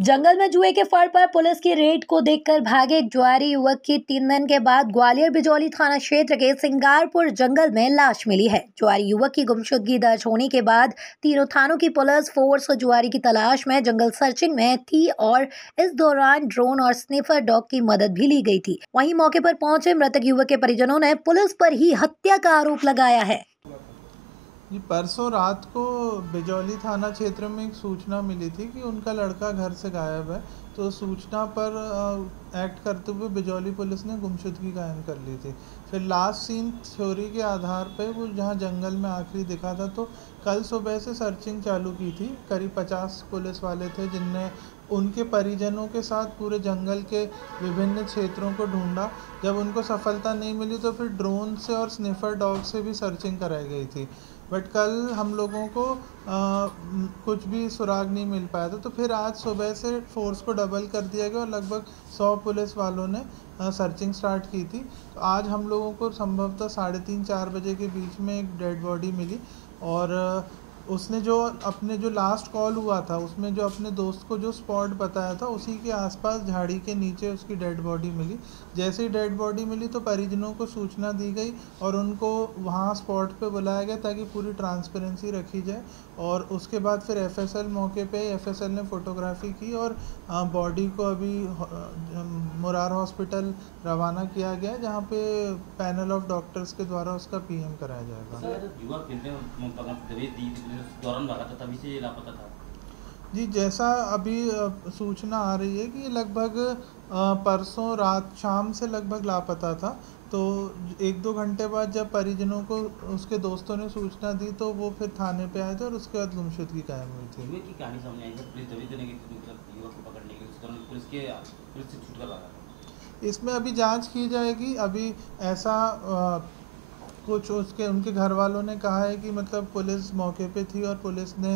जंगल में जुए के फड़ पर पुलिस की रेड को देखकर भागे एक जुआरी युवक की 3 दिन के बाद ग्वालियर बिजौली थाना क्षेत्र के सिंगारपुर जंगल में लाश मिली है। जुआरी युवक की गुमशुदगी दर्ज होने के बाद तीनों थानों की पुलिस फोर्स जुआरी की तलाश में जंगल सर्चिंग में थी और इस दौरान ड्रोन और स्निफर डॉग की मदद भी ली गई थी। वहीं मौके पर पहुंचे मृतक युवक के परिजनों ने पुलिस पर ही हत्या का आरोप लगाया है। जी, परसों रात को बिजौली थाना क्षेत्र में एक सूचना मिली थी कि उनका लड़का घर से गायब है। तो सूचना पर एक्ट करते हुए बिजौली पुलिस ने गुमशुदगी कायम कर ली थी। फिर लास्ट सीन थ्योरी के आधार पर वो जहां जंगल में आखिरी दिखा था, तो कल सुबह से सर्चिंग चालू की थी। करीब 50 पुलिस वाले थे जिनने उनके परिजनों के साथ पूरे जंगल के विभिन्न क्षेत्रों को ढूंढा। जब उनको सफलता नहीं मिली तो फिर ड्रोन से और स्निफर डॉग से भी सर्चिंग कराई गई थी। बट कल हम लोगों को कुछ भी सुराग नहीं मिल पाया था, तो फिर आज सुबह से फोर्स को डबल कर दिया गया और लगभग 100 पुलिस वालों ने सर्चिंग स्टार्ट की थी। तो आज हम लोगों को संभवतः 3:30-4 बजे के बीच में एक डेड बॉडी मिली। और उसने जो लास्ट कॉल हुआ था उसमें जो अपने दोस्त को जो स्पॉट बताया था उसी के आसपास झाड़ी के नीचे उसकी डेड बॉडी मिली। जैसे ही डेड बॉडी मिली तो परिजनों को सूचना दी गई और उनको वहाँ स्पॉट पे बुलाया गया ताकि पूरी ट्रांसपेरेंसी रखी जाए। और उसके बाद फिर एफएसएल मौके पे एफएसएल ने फ़ोटोग्राफी की और बॉडी को अभी मुरार हॉस्पिटल रवाना किया गया है, जहाँ पे पैनल ऑफ डॉक्टर्स के द्वारा उसका पीएम कराया जाएगा। दौरान भागा था तभी से लापता था। जी, जैसा अभी सूचना आ रही है कि लगभग परसों रात शाम से लगभग लापता था। तो 1-2 घंटे बाद जब परिजनों को उसके दोस्तों ने सूचना दी तो वो फिर थाने पे आए थे और उसके बाद गुमशुदगी कायम हुई थी। युवक की कहानी सामने आई है, पुलिस तभी तो नहीं गई मतलब युवक को पकड़ने के लिए, उस दौरान पुलिस से छूटकर भागा था। इसमें अभी जांच की जाएगी। अभी ऐसा कुछ उनके घर वालों ने कहा है कि मतलब पुलिस मौके पे थी और पुलिस ने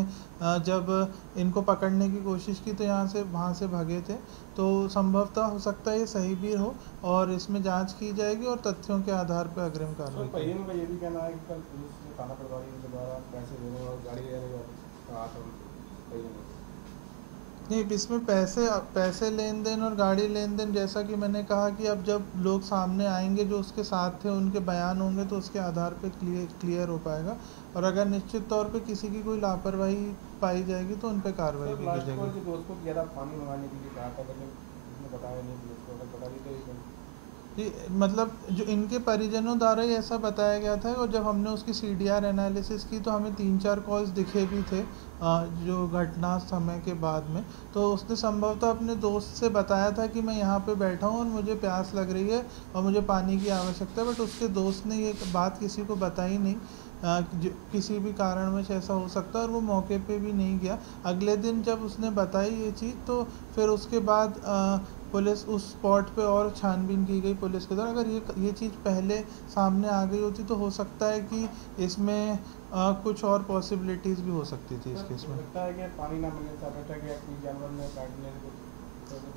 जब इनको पकड़ने की कोशिश की तो वहाँ से भागे थे। तो संभवतः हो सकता है ये सही भी हो और इसमें जांच की जाएगी और तथ्यों के आधार पर अग्रिम कार्रवाई की जाएगी। का ये भी कहना है कि कल पुलिस ने थाना प्रभारी के द्वारा पैसे देने और गाड़ी लेने का कहा था उनसे। नहीं, इसमें पैसे लेन देन और गाड़ी लेन देन, जैसा कि मैंने कहा कि अब जब लोग सामने आएंगे जो उसके साथ थे उनके बयान होंगे तो उसके आधार पे क्लियर हो पाएगा। और अगर निश्चित तौर पे किसी की कोई लापरवाही पाई जाएगी तो उन पे कार्रवाई भी की जाएगी। दोस्त को किया था पानी मंगाने के लिए कहा था, लेकिन उसने बताया नहीं पुलिस को, अगर बता दी तो जी, मतलब जो इनके परिजनों द्वारा ही ऐसा बताया गया था। और जब हमने उसकी सीडीआर एनालिसिस की तो हमें 3-4 कॉल्स दिखे भी थे जो घटना समय के बाद में। तो उसने संभवतः अपने दोस्त से बताया था कि मैं यहाँ पे बैठा हूँ और मुझे प्यास लग रही है और मुझे पानी की आवश्यकता है। बट उसके दोस्त ने ये बात किसी को बताई नहीं। किसी भी कारणवश ऐसा हो सकता है और वो मौके पे भी नहीं गया। अगले दिन जब उसने बताई ये चीज़ तो फिर उसके बाद पुलिस उस स्पॉट पे और छानबीन की गई पुलिस के द्वारा। अगर ये चीज़ पहले सामने आ गई होती तो हो सकता है कि इसमें कुछ और पॉसिबिलिटीज़ भी हो सकती थी इस केस में। लगता है कि पानी ना मिलने से अटैक या कोई जानवर ने काटने से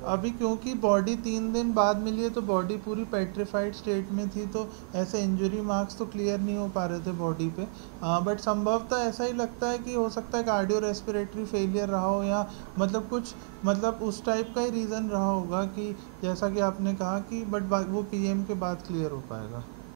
अभी क्योंकि बॉडी 3 दिन बाद मिली है तो बॉडी पूरी पेट्रीफाइड स्टेट में थी, तो ऐसे इंजरी मार्क्स तो क्लियर नहीं हो पा रहे थे बॉडी पे। बट संभवतः ऐसा ही लगता है कि हो सकता है कार्डियो रेस्पिरेटरी फेलियर रहा हो या मतलब कुछ मतलब उस टाइप का ही रीज़न रहा होगा कि जैसा कि आपने कहा कि बट वो पीएम के बाद क्लियर हो पाएगा।